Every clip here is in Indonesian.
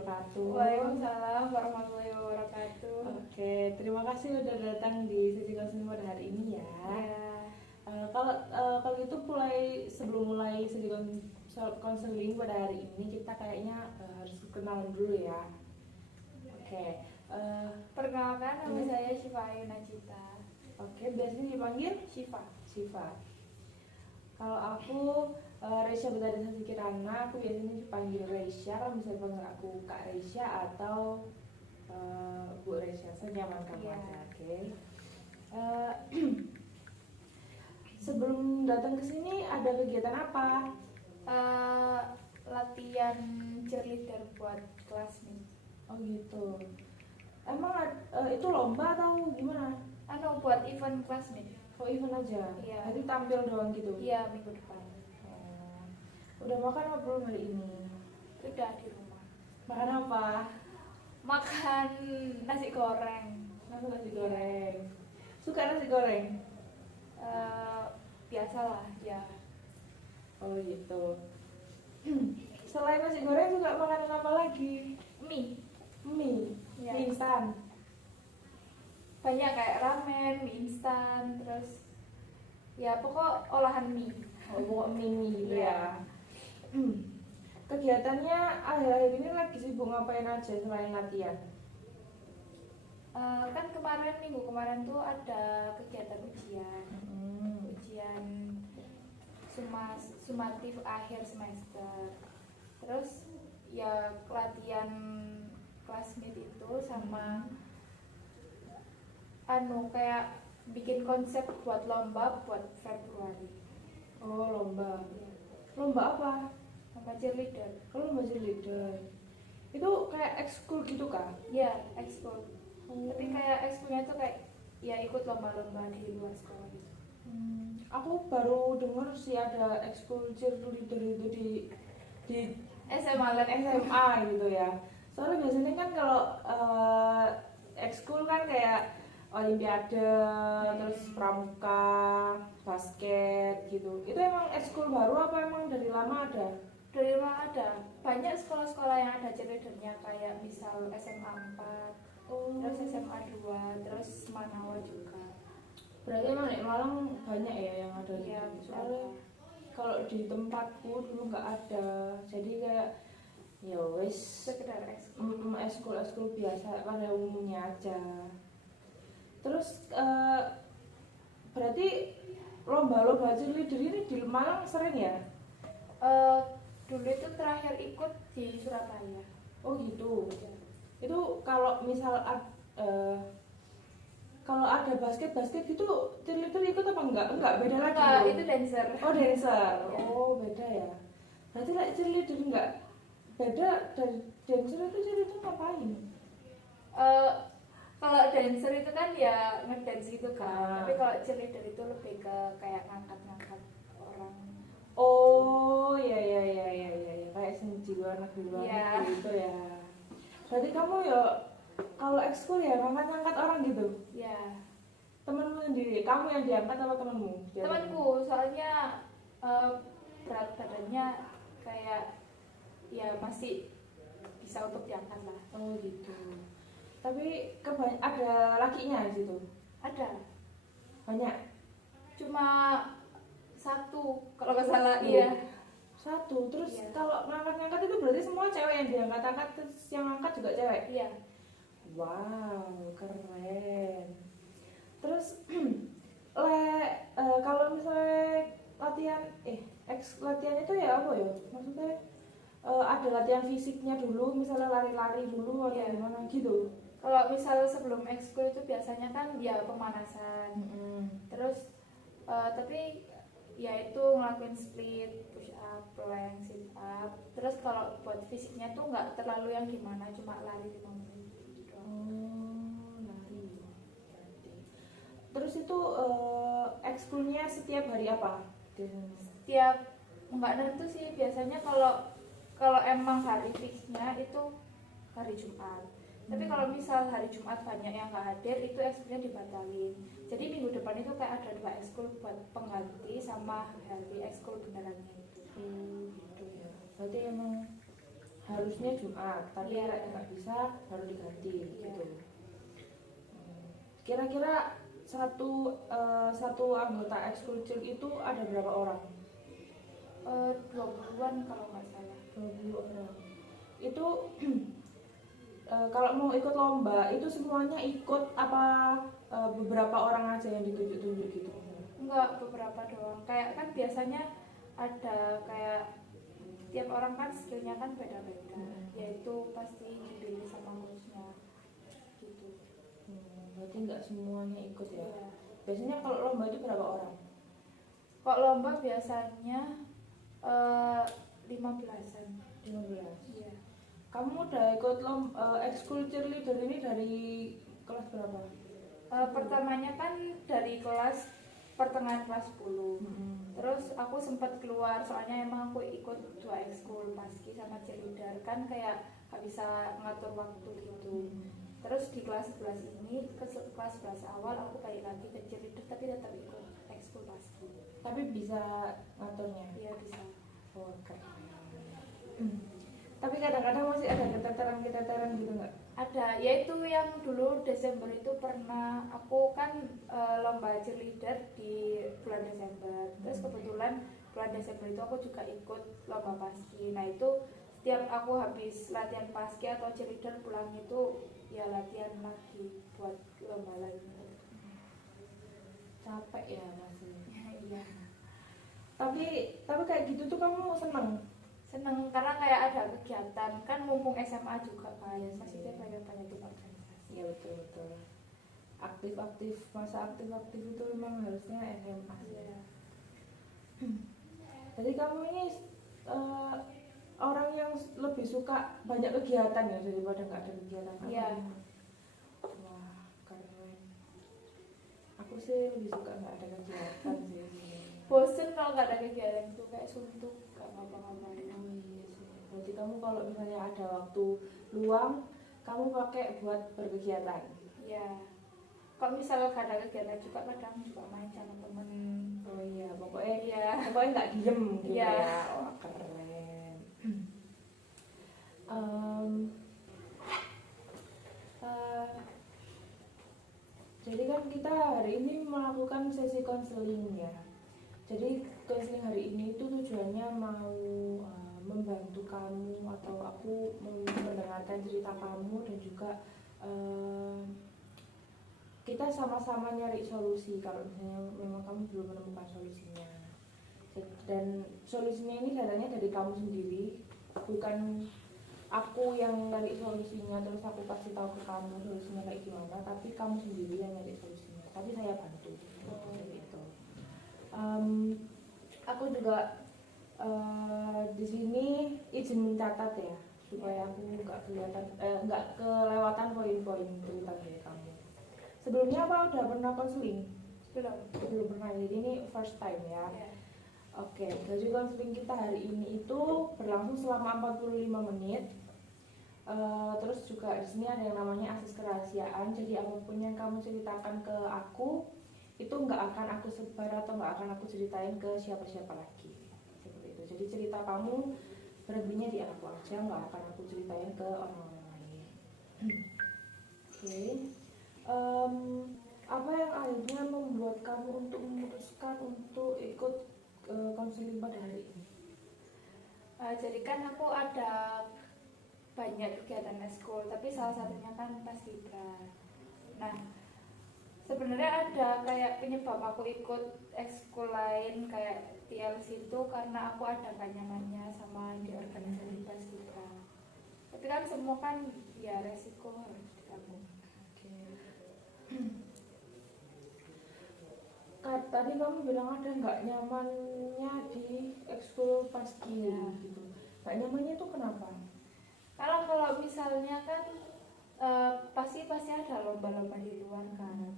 wabarakatuh. Waalaikumsalam warahmatullahi wabarakatuh. Oke, terima kasih udah datang di sesi konseling pada hari ini ya. Kalau gitu sebelum mulai sesi konseling pada hari ini kita kayaknya harus kenalan dulu ya. Oke, Perkenalkan, nama saya Syifa Ayu Najita. Oke, biasanya dipanggil Syifa. Kalau aku Reisha Betadisah Kirana, aku biasanya dipanggil Reisha. Kalau bisa dipanggil aku Kak Reisha atau Bu Reisha, senyaman kamu aja. Oke. Sebelum datang ke sini ada kegiatan apa? Latihan cheerleader buat classmate. Oh gitu. Emang itu lomba atau gimana? Buat event classmate. Oh event aja? Iya. Jadi tampil doang gitu? Iya, minggu depan. Udah makan apa belum hari ini? Udah di rumah. Makan apa? Makan nasi goreng. Nasi goreng. Suka nasi goreng? Biasalah ya. Oh gitu. Selain nasi goreng suka makanan apa lagi? Mie ya. Mie instan. Banyak kayak ramen, mie instan, terus ya pokok olahan mie. Oh, mie gitu Ya. ya. Kegiatannya akhir-akhir ini lagi sibuk ngapain aja selain latihan? Kan minggu kemarin tuh ada kegiatan ujian sumatif akhir semester. Terus ya latihan classmate itu sama kayak bikin konsep buat lomba buat Februari. Oh lomba. Ya. Lomba apa? Lomba cheerleader. Kalau lomba cheerleader itu kayak ekskul gitu kah? Ya, ekskul. Tapi kayak ekskulnya tuh kayak ya ikut lomba-lomba di luar sekolah gitu. Aku baru dengar sih ada ekskul cheerleader itu di SMA dan SMA gitu ya. Soalnya biasanya kan kalau ekskul kan kayak olimpiade, terus pramuka, basket gitu. Itu emang ekskul baru apa emang dari lama ada? Dari rumah ada banyak sekolah-sekolah yang ada cheerleadernya, kayak misal SMA 4, terus SMA 2, terus Manawa juga. Berarti emang di Malang banyak ya yang ada Iya, gitu. Soalnya kalau di tempatku dulu nggak ada. Jadi kayak ya wes sekedar ekskul. ekskul biasa pada umumnya aja. Terus berarti lomba-lomba cheerleader ini di Malang sering ya? Dulu itu terakhir ikut di Surabaya. Oh gitu. Itu kalau misal kalau ada basket gitu cheerleader ikut apa enggak? Enggak, beda lagi. Enggak, dong. itu dancer. Oh dancer. Ya. Oh beda ya. Berarti like cheerleader enggak beda dari dancer itu cheerleader ngapain? Kalau dancer itu kan ya ngedance gitu kan. Ah. Tapi kalau cheerleader itu lebih ke kayak ngangkat-ngangkat orang. Oh ya kayak di luar negeri Iya. gitu ya. Berarti kamu ya kalau ekskul ya ngangkat orang gitu. Ya. Temenmu sendiri, kamu yang diangkat apa temenmu? Temanku, soalnya berat badannya kayak ya masih bisa untuk diangkat lah. Oh gitu. Tapi ada lakinya di situ. Ada. Banyak. Cuma satu kalau nggak salah. Iya. Satu. Terus Iya. kalau ngangkat itu berarti semua cewek yang diangkat-angkat, terus yang angkat juga cewek. Iya. Wow, keren. Terus kalau misalnya latihan latihan itu ya apa ya? Maksudnya ada latihan fisiknya dulu, misalnya lari-lari dulu atau Iya. gimana gitu. Kalau misal sebelum ekskul itu biasanya kan ya pemanasan. Terus tapi ya itu ngelakuin split, push up, plank, sit up. Terus kalau buat fisiknya tuh nggak terlalu yang gimana, cuma lari 5 menit gitu. Lari. Terus itu ekskulnya setiap hari apa? Setiap nggak nentu sih, biasanya kalau emang hari fixnya itu hari Jumat. Tapi kalau misal hari Jumat banyak yang nggak hadir, itu ekskulnya dibatalin. Jadi minggu depan itu kayak ada 2 ekskul buat pengganti sama hari ekskul benerannya itu. Gitu ya. Berarti emang harusnya Jumat, tapi Iya. nggak bisa baru diganti Iya. gitu. Kira-kira satu anggota ekskul itu ada berapa orang? 20-an kalau nggak salah. 20 orang. Itu kalau mau ikut lomba itu semuanya ikut apa beberapa orang aja yang ditunjuk-tunjuk gitu? Enggak, beberapa doang. Kayak kan biasanya ada kayak tiap orang kan skillnya kan beda-beda. Yaitu pasti dipilih sama coachnya gitu. Berarti nggak semuanya ikut ya? Iya. Biasanya kalau lomba itu berapa orang? Kok lomba biasanya 15-an. 15. Iya. Kamu udah ikut ekskul cheerleader ini dari kelas berapa? Pertamanya kan dari kelas pertengahan kelas 10. Terus aku sempat keluar soalnya emang aku ikut 2 ekskul paski sama cheerleader kan kayak gak bisa ngatur waktu gitu. Terus di kelas 11 ini ke kelas 11 awal aku balik lagi ke cheerleader tapi tetap ikut ekskul paski. Tapi bisa ngaturnya? Iya bisa. Oh, keren. Tapi kadang-kadang masih ada keteteran gitu nggak? Ada, yaitu yang dulu Desember itu pernah aku kan lomba cheerleader di bulan Desember. Terus kebetulan bulan Desember itu aku juga ikut lomba paski. Nah itu setiap aku habis latihan paski atau cheerleader pulang itu ya latihan lagi buat lomba lagi. Capek ya masih. Iya. Tapi kayak gitu tuh kamu seneng? Seneng karena kayak ada kegiatan kan mumpung SMA juga kan maksudnya banyak tim organisasi. Iya betul. Masa aktif itu memang harusnya SMA. Iya. Jadi kamu ini orang yang lebih suka banyak kegiatan ya daripada nggak ada kegiatan. Iya. Wah keren. Aku sih lebih suka nggak ada kegiatan sih. Bosen kalau nggak ada kegiatan itu kayak suntuk gak ngapa-ngapain. Oh iya sih. Berarti kamu kalau misalnya ada waktu luang, kamu pakai buat berkegiatan. Iya. Kalau misalnya gak ada kegiatan juga kadang juga main sama temen. Oh iya, pokoknya Iya. nggak diem gitu Iya. ya. Wah keren. Jadi kan kita hari ini melakukan sesi konseling ya. Jadi konseling hari ini itu tujuannya mau membantu kamu atau aku mendengarkan cerita kamu dan juga kita sama-sama nyari solusi kalau misalnya memang kamu belum menemukan solusinya. Dan solusinya ini datangnya dari kamu sendiri, bukan aku yang nyari solusinya terus aku kasih tahu ke kamu solusinya kayak gimana, tapi kamu sendiri yang nyari solusinya. Tapi saya bantu. Gitu. Aku juga di sini izin mencatat ya supaya aku nggak kelewatan poin-poin cerita dari kamu. Sebelumnya apa udah pernah konseling? Belum pernah. Jadi ini first time ya. Iya. Oke, jadi konseling kita hari ini itu berlangsung selama 45 menit. Terus juga di sini ada yang namanya akses kerahasiaan. Jadi apapun yang kamu ceritakan ke aku itu nggak akan aku sebar atau nggak akan aku ceritain ke siapa-siapa lagi. Seperti itu. Jadi cerita kamu berhentinya di aku aja, nggak akan aku ceritain ke orang-orang lain. Oke. Apa yang akhirnya membuat kamu untuk memutuskan untuk ikut konseling pada hari ini? Jadi kan aku ada banyak kegiatan ekskul, tapi salah satunya kan paskibra. Nah, sebenarnya ada kayak penyebab aku ikut ekskul lain kayak TLC itu karena aku ada gak nyamannya sama di organisasi paskibra. Tapi kan semua kan ya resiko harus ditanggung. Tadi kamu bilang ada nggak nyamannya di ekskul paski gitu. Nggak nyamannya itu kenapa? Kalau misalnya kan pasti ada lomba-lomba di luar kan.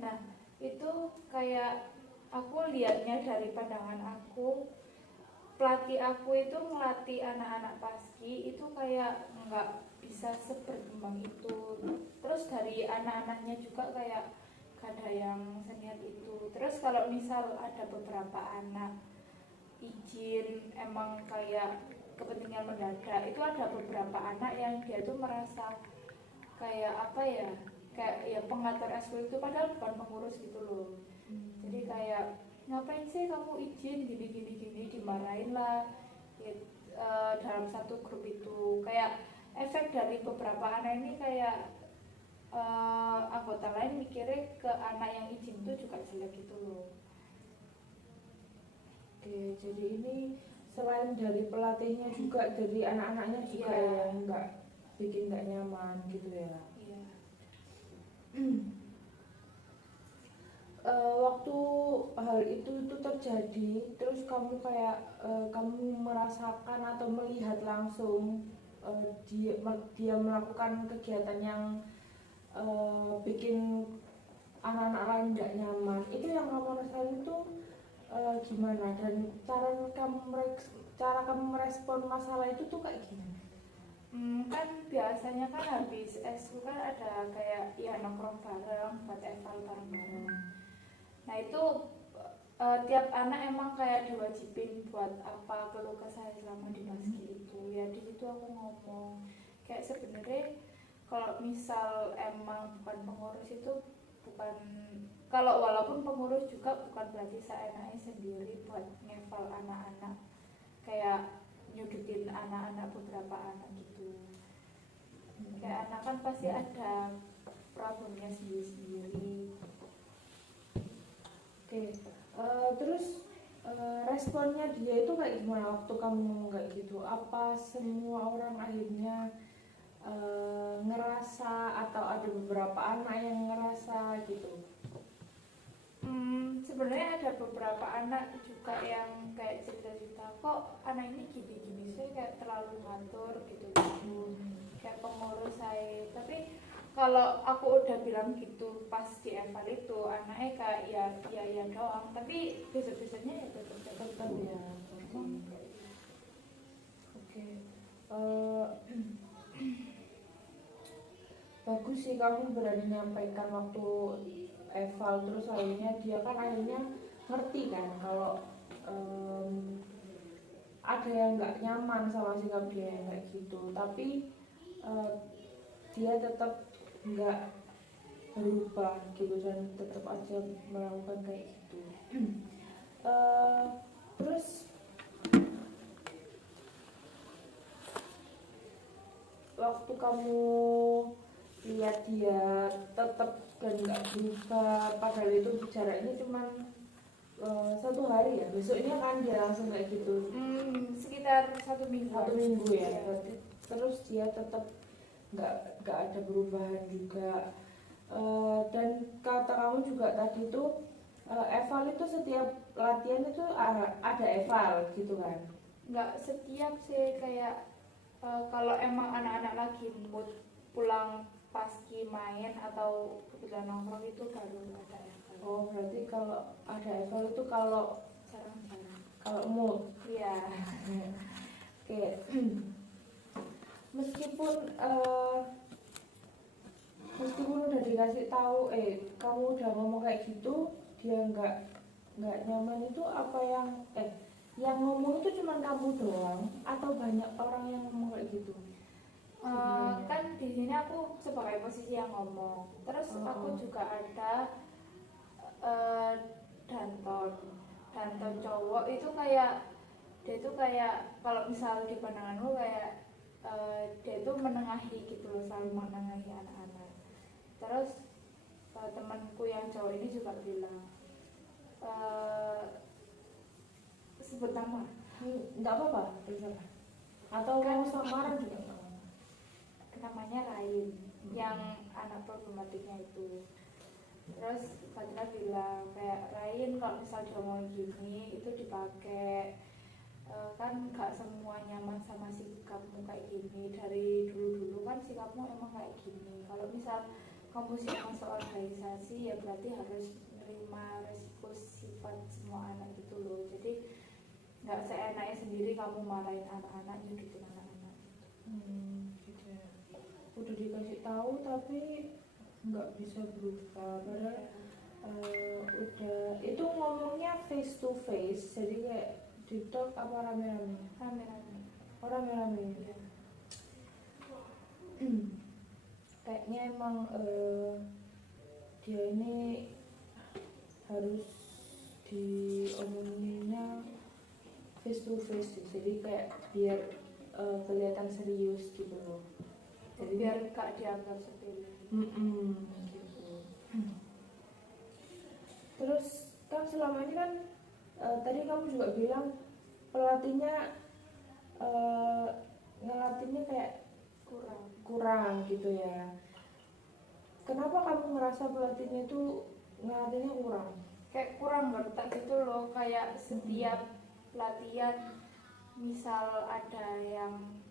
Nah itu kayak aku lihatnya dari pandangan aku, pelatih aku itu melatih anak-anak paski itu kayak nggak bisa seberkembang itu. Terus dari anak-anaknya juga kayak gak ada yang senior itu. Terus kalau misal ada beberapa anak izin emang kayak kepentingan mendadak. Itu ada beberapa anak yang dia tuh merasa kayak apa ya, kayak ya pengatur ekskul itu padahal bukan pengurus gitu loh. Jadi kayak ngapain sih kamu izin gini gini gini, dimarahin lah gitu, dalam satu grup itu. Kayak efek dari beberapa anak ini kayak anggota lain mikirnya ke anak yang izin itu juga jelek gitu loh. Oke, jadi ini selain dari pelatihnya juga dari anak-anaknya juga Iya. yang nggak bikin nggak nyaman gitu ya. Iya. Waktu hal itu terjadi, terus kamu kayak kamu merasakan atau melihat langsung dia melakukan kegiatan yang bikin anak-anak lain nggak nyaman, itu yang kamu rasain itu gimana, dan cara kamu merespon masalah itu tuh kayak gimana? Kan biasanya kan habis ekskul kan ada kayak ya nongkrong bareng buat eval bareng-bareng. Nah itu tiap anak emang kayak diwajibin buat apa keluh kesah selama di Baski itu. Ya di situ aku ngomong kayak sebenarnya kalau misal emang bukan pengurus itu bukan, kalau walaupun pengurus juga bukan berarti seenaknya sendiri buat ngeval anak-anak, kayak nyudutin anak-anak beberapa anak gitu. Kayak anak kan pasti ada problemnya sendiri-sendiri. Oke, terus responnya dia itu kayak gimana waktu kamu ngomong kayak gitu? Apa semua orang akhirnya ngerasa atau ada beberapa anak yang ngerasa gitu? Sebenarnya ada beberapa anak juga yang kayak cerita-cerita kok anak ini gini-gini sih, kayak terlalu ngatur gitu. Kayak pengurus saya. Tapi kalau aku udah bilang gitu pas di eval itu anaknya kayak ya doang, tapi besok-besoknya ya tetap ya. Oke. Bagus sih kamu berani nyampaikan waktu eval, terus akhirnya dia kan akhirnya ngerti kan kalau ada yang nggak nyaman sama sikap dia yang kayak gitu, tapi dia tetap nggak berubah gitu dan tetap aja melakukan kayak gitu. Terus waktu kamu lihat dia tetap dan nggak berubah, padahal itu jaraknya cuma 1 hari ya, besoknya kan dia langsung kayak gitu. Sekitar 1 minggu. 1 minggu ya, berarti terus dia tetap nggak ada perubahan juga. Dan kata kamu juga tadi itu eval itu setiap latihan itu ada eval gitu kan? Nggak setiap sih, kayak kalau emang anak-anak lagi mood pulang paski main atau kebetulan nongkrong itu baru ada eval. Oh, berarti kalau ada eval itu kalau Jarang-jarang. kalau mood. Iya. Oke. Meskipun udah dikasih tahu, kamu udah ngomong kayak gitu, dia nggak nyaman, itu apa yang ngomong itu cuma kamu doang atau banyak orang yang ngomong kayak gitu? Kan di sini aku sebagai posisi yang ngomong, terus aku juga ada danton cowok itu kayak dia itu kayak kalau misal di pandanganmu kayak dia itu menengahi gitu loh, selalu menengahi anak-anak. Terus temanku yang cowok ini juga bilang sebut nama Nggak apa-apa, terserah. Atau kan mau samaran juga nggak apa-apa. namanya Rain, yang anak problematiknya itu. Terus Fadila bilang kayak Rain kalau misal diomongin gini itu dipakai, kan gak semua nyaman sama sikapmu kayak gini, dari dulu-dulu kan sikapmu emang kayak gini. Kalau misal kamu sih masuk organisasi ya berarti harus menerima resiko sifat semua anak gitu loh. Jadi gak seenaknya sendiri kamu marahin anak-anak, nyudutin anak-anak. Gitu ya. Udah dikasih tahu tapi nggak bisa berubah, padahal udah itu ngomongnya face to face, jadi kayak di talk apa rame-rame? Rame-rame. rame-rame. Iya. Kayaknya emang dia ini harus diomonginnya face to face, jadi kayak biar kelihatan serius gitu loh. Jadi biar gak dianggap sepele. Gitu. Terus kan selama ini kan tadi kamu juga bilang pelatihnya ngelatihnya kayak kurang gitu ya. Kenapa kamu ngerasa pelatihnya itu ngelatihnya kurang? Kayak kurang gertak gitu loh, kayak setiap latihan misal ada yang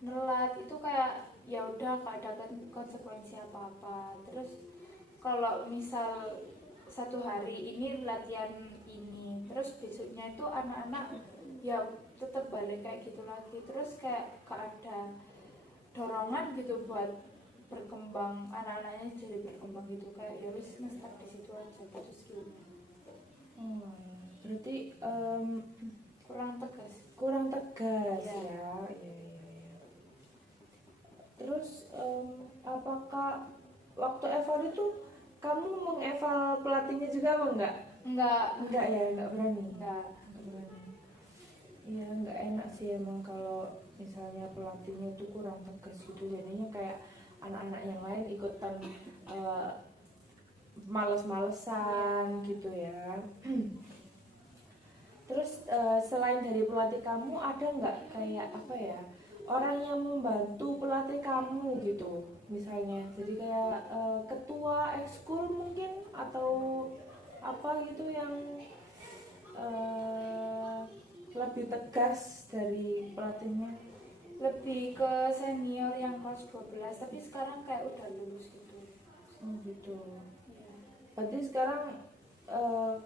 nelat itu kayak ya udah gak ada konsekuensi apa-apa. Terus kalau misal satu hari ini latihan ini, terus besoknya itu anak-anak ya tetap balik kayak gitu lagi, terus kayak gak ada dorongan gitu buat berkembang, anak-anaknya jadi berkembang gitu, kayak ya wis nge-stuck di situ aja gitu sih. Berarti kurang tegas ya. Iya. Terus apakah waktu eval itu kamu mengeval pelatihnya juga apa enggak? Enggak ya, enggak berani. Iya, enggak enak sih emang kalau misalnya pelatihnya itu kurang tegas gitu, jadinya kayak anak-anak yang lain ikutan males-malesan gitu ya. Terus selain dari pelatih kamu ada nggak kayak apa ya, orang yang membantu pelatih kamu gitu misalnya, jadi kayak ketua ekskul mungkin atau apa gitu yang lebih tegas dari pelatihnya? Lebih ke senior yang kelas 12 tapi sekarang kayak udah lulus gitu. Gitu. Ya. Berarti sekarang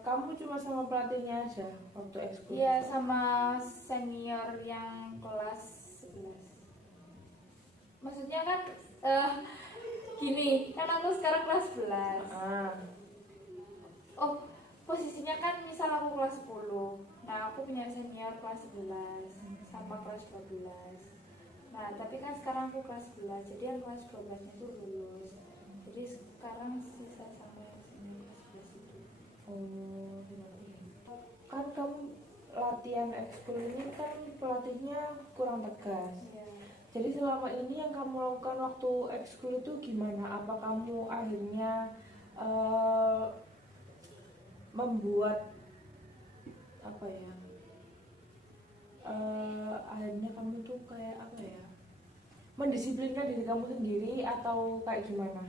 kamu cuma sama pelatihnya aja waktu ekskul? Iya, sama senior yang kelas 11. Maksudnya kan gini, kan aku sekarang kelas 11. Oh, posisinya kan misal aku kelas 10. Nah, aku punya senior kelas 11 sama kelas 12. Nah, tapi kan sekarang aku kelas 11, jadi yang kelas 12 itu lulus. Jadi sekarang sisa sama yang senior kelas 11 itu. Kan kamu latihan ekskul ini kan pelatihnya kurang tegas. Ya. Jadi selama ini yang kamu lakukan waktu ekskul itu gimana? Apa kamu akhirnya membuat apa ya? Akhirnya kamu tuh kayak apa ya? Mendisiplinkan diri kamu sendiri atau kayak gimana?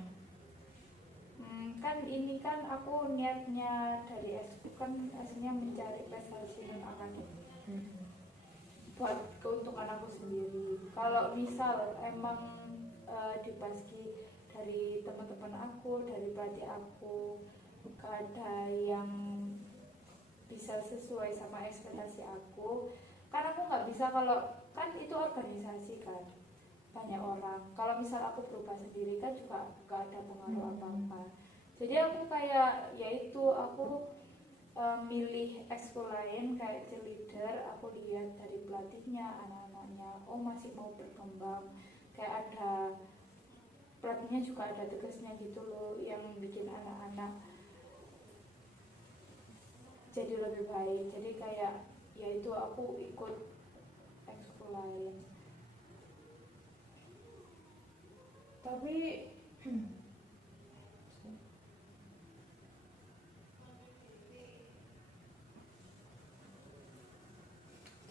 Kan ini kan aku niatnya dari ekskul kan aslinya mencari prestasi dan akademik. Buat keuntungan aku sendiri. Kalau misal emang dipaski dari teman-teman aku, dari pelatih aku, gak ada yang bisa sesuai sama ekspektasi aku, kan aku nggak bisa, kalau kan itu organisasi kan banyak orang, kalau misal aku berubah sendiri kan juga gak ada pengaruh apa-apa. Jadi aku kayak yaitu aku milih ekskul lain kayak cheerleader, aku lihat dari pelatihnya, anak-anaknya oh masih mau berkembang, kayak ada pelatihnya juga ada tegasnya gitu loh, yang bikin anak-anak jadi lebih baik. Jadi kayak yaitu aku ikut ekskul lain. Tapi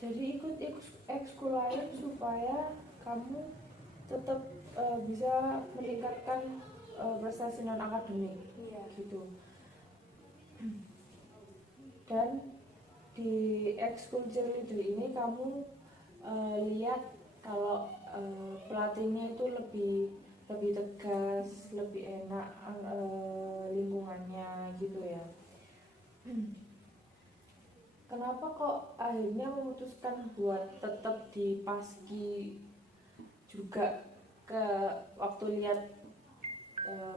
jadi ikut ekskul lain supaya kamu tetap bisa meningkatkan prestasi non akademik. Iya. Gitu. Dan di ekskul cheerleader ini kamu lihat kalau pelatihnya itu lebih tegas, lebih enak lingkungannya gitu ya. Kenapa kok akhirnya memutuskan buat tetap di paski juga, ke waktu lihat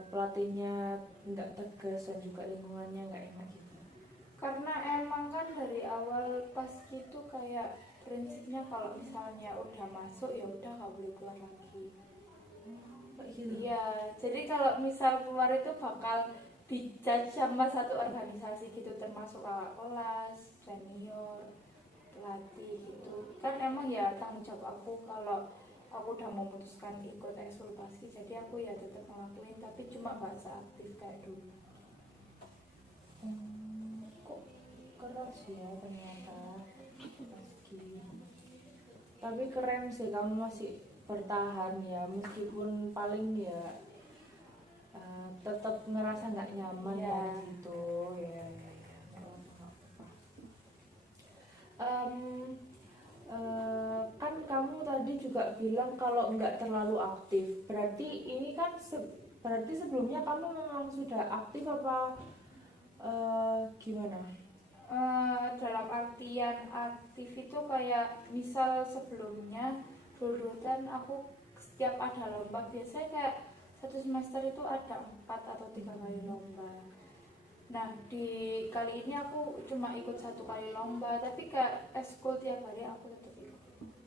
pelatihnya nggak tegas dan juga lingkungannya nggak enak gitu? Karena emang kan dari awal paski itu kayak prinsipnya kalau misalnya udah masuk ya udah nggak boleh keluar lagi. Iya, jadi kalau misal keluar itu bakal dijudge sama satu organisasi gitu, termasuk kakak kelas, senior, pelatih gitu. Kan emang ya tanggung jawab aku kalau aku udah memutuskan ikut ekskul paski, jadi aku ya tetap ngelakuin, tapi cuma nggak seaktif kayak dulu. Kok keras ya ternyata paski. Tapi keren sih kamu masih bertahan ya, meskipun paling ya tetap ngerasa nggak nyaman Ya. ya gitu ya. Kan kamu tadi juga bilang kalau nggak terlalu aktif, berarti ini kan berarti sebelumnya kamu memang sudah aktif apa gimana? Dalam artian aktif itu kayak misal sebelumnya dulu kan aku setiap ada lomba biasanya kayak satu semester itu ada 4 atau 3 kali lomba. Nah di kali ini aku cuma ikut 1 kali lomba, tapi kayak ekskul tiap hari aku tetap ikut.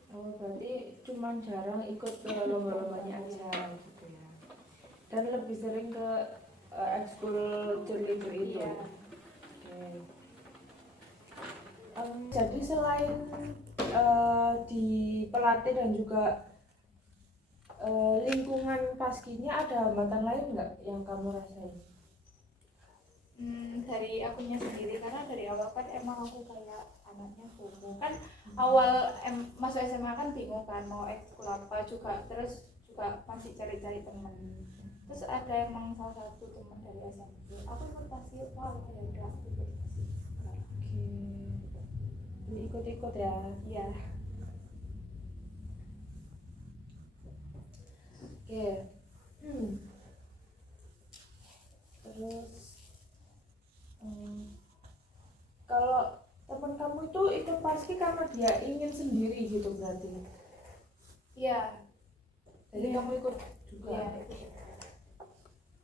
Oh, berarti cuman jarang ikut ke lomba-lombanya aja gitu ya. Dan lebih sering ke ekskul cheerleader itu. Iya. Oke. Jadi selain di pelatih dan juga lingkungan paskinya, ada hambatan lain nggak yang kamu rasain? Dari akunya sendiri, karena dari awal kan emang aku kayak anaknya FOMO kan, awal masuk SMA kan bingung kan mau ekskul apa juga, terus juga masih cari-cari temen. Terus ada emang salah satu teman dari SMP, aku ikut paski, wah ya udah aku ikut paski. Oke. Jadi ikut-ikut ya. Iya. Oke. Terus kalau teman kamu itu ikut paski karena dia ingin sendiri gitu berarti? Iya. Jadi Iya. kamu ikut juga? Iya.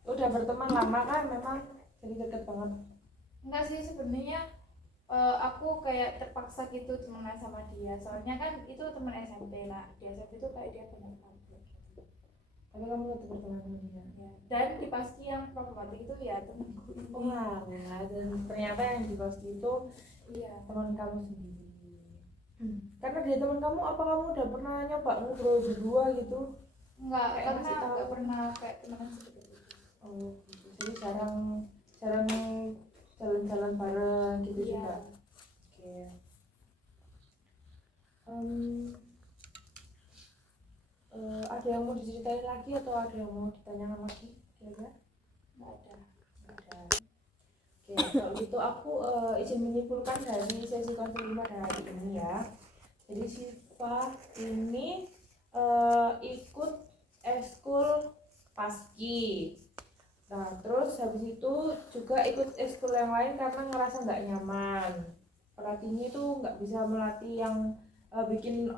Udah berteman lama kan memang jadi deket banget? Enggak sih sebenarnya, aku kayak terpaksa gitu temenan sama dia, soalnya kan itu teman SMP. Nah di SMP itu kayak dia banyak problem. Tapi kamu tetap berteman sama dia? Ya. Dan di paski yang problematik itu ya temanku ini. Wah, dan ternyata yang di paski itu Iya. teman kamu sendiri. Karena dia teman kamu, apa kamu udah pernah nyoba ngobrol berdua gitu? Enggak, Kayak karena ngasih tahu. enggak pernah kayak temenan seperti itu. Oh gitu. Jadi jarang jalan-jalan bareng gitu Iya. juga. Oke. Ada yang mau diceritain lagi atau ada yang mau ditanyakan lagi kira-kira? Enggak ada. Ada. Oke, kalau gitu aku izin menyimpulkan dari sesi konseling pada hari ini ya. Jadi Syifa ini ikut ekskul paski. Nah, terus habis itu juga ikut ekskul yang lain karena ngerasa nggak nyaman. Pelatihnya itu nggak bisa melatih yang bikin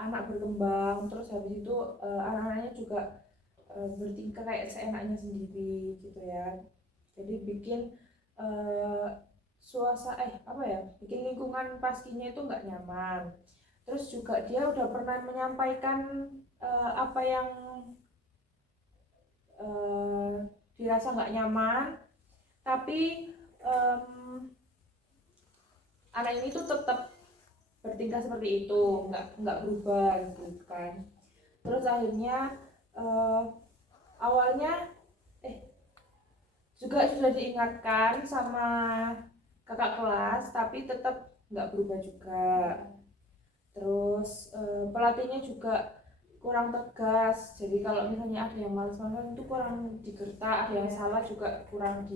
anak berkembang. Terus habis itu anak-anaknya juga bertingkah kayak seenaknya sendiri gitu ya. Jadi bikin bikin lingkungan paskinya itu nggak nyaman. Terus juga dia udah pernah menyampaikan apa yang dirasa nggak nyaman, tapi anak ini tuh tetap bertingkah seperti itu, nggak berubah gitu kan. Terus akhirnya awalnya juga sudah diingatkan sama kakak kelas, tapi tetap nggak berubah juga. Terus pelatihnya juga kurang tegas, jadi kalau misalnya ada yang malas-malasan itu kurang digertak, ada yang salah juga kurang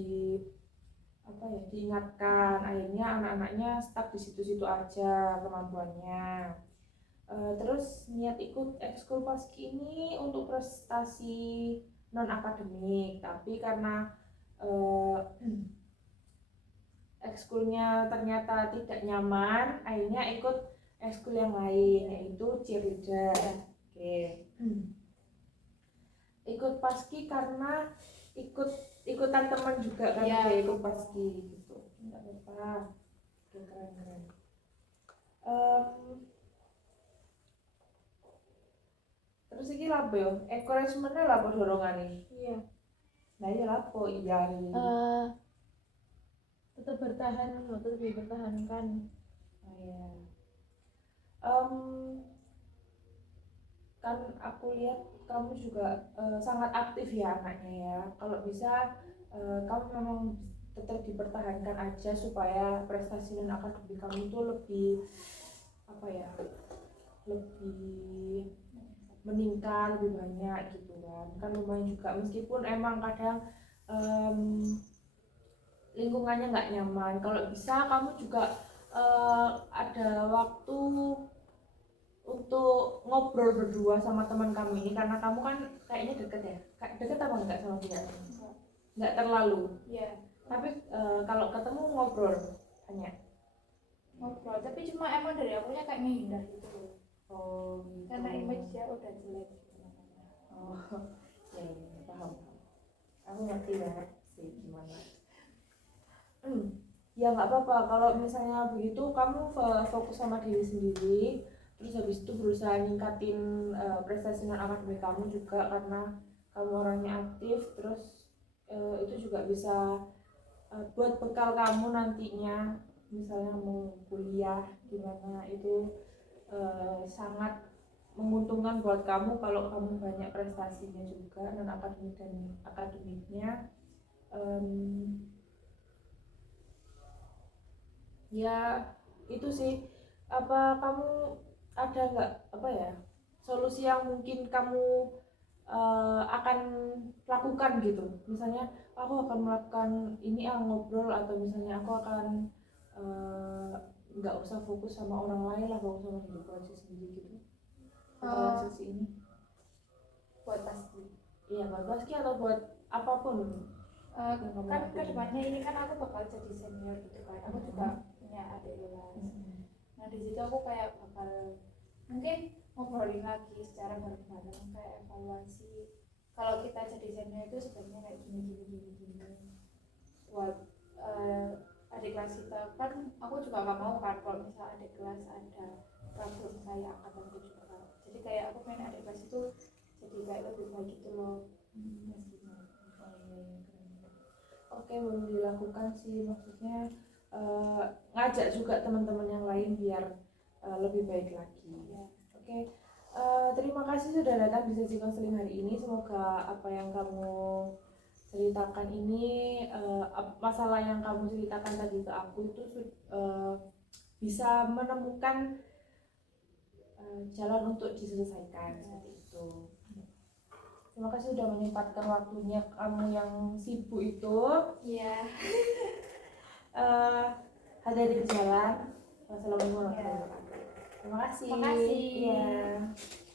diingatkan. Akhirnya anak-anaknya stuck di situ-situ aja kemampuannya. Terus niat ikut ekskul paski ini untuk prestasi non akademik, tapi karena ekskulnya ternyata tidak nyaman, akhirnya ikut ekskul yang lain yaitu cheerleader. Oke. Ikut paski karena ikutan teman juga kan, ya, dia ikut paski gitu. Enggak apa-apa. Oke, keren. Terus iki lapo yo? Encouragement-e lapo dorongane? Iya. Nah iya lapo iya. Tetap bertahan, tetap dipertahankan. Oh, iya. Kan aku lihat kamu juga sangat aktif ya anaknya ya. Kalau bisa kamu memang tetap dipertahankan aja supaya prestasi dan akademik kamu tuh lebih apa ya, lebih meningkat, lebih banyak gitu kan lumayan juga meskipun emang kadang lingkungannya nggak nyaman. Kalau bisa kamu juga ada waktu untuk ngobrol berdua sama teman kamu ini karena kamu kan kayaknya deket ya, deket apa enggak sama dia? Enggak terlalu. Iya. Tapi kalau ketemu ngobrol hanya Ngobrol, tapi cuma emang dari akunya kayak menghindar gitu loh. oh gitu. Karena image dia udah jelek. Oh ya, paham. Aku ngerti banget sih gimana. Ya nggak apa-apa kalau misalnya begitu kamu fokus sama diri sendiri terus habis itu berusaha ningkatin prestasi non akademik kamu juga karena kamu orangnya aktif terus itu juga bisa buat bekal kamu nantinya misalnya mau kuliah gimana itu sangat menguntungkan buat kamu kalau kamu banyak prestasinya juga non akademik dan akademiknya. Ya itu sih apa kamu ada nggak apa ya solusi yang mungkin kamu akan lakukan gitu misalnya aku akan melakukan ini ngobrol atau misalnya aku akan nggak usah fokus sama orang lain lah fokus sama hidup aja sendiri gitu setelah sesi ini Buat pasti. iya buat Baski atau buat apapun Kan kedepannya ini kan aku bakal jadi senior gitu kan. Aku juga punya adik kelas. Nah di situ aku kayak bakal mungkin ngobrolin lagi secara bareng-bareng kayak evaluasi kalau kita jadi senior itu sebenarnya kayak gini buat adik kelas kita kan aku juga gak mau kan kalau misal adik kelas ada problem kayak angkatanku juga jadi kayak aku pengen adik kelas itu jadi kayak lebih baik gitu loh. Oke, boleh dilakukan sih maksudnya ngajak juga teman-teman yang lain biar lebih baik lagi. Oke, terima kasih sudah datang di sesi konseling hari ini. Semoga apa yang kamu ceritakan ini masalah yang kamu ceritakan tadi ke aku itu bisa menemukan jalan untuk diselesaikan seperti itu. Terima kasih sudah menyempatkan waktunya kamu yang sibuk itu. Iya. Hati-hati di jalan. Wassalamualaikum warahmatullahi wabarakatuh. Terima kasih. Terima kasih. Iya.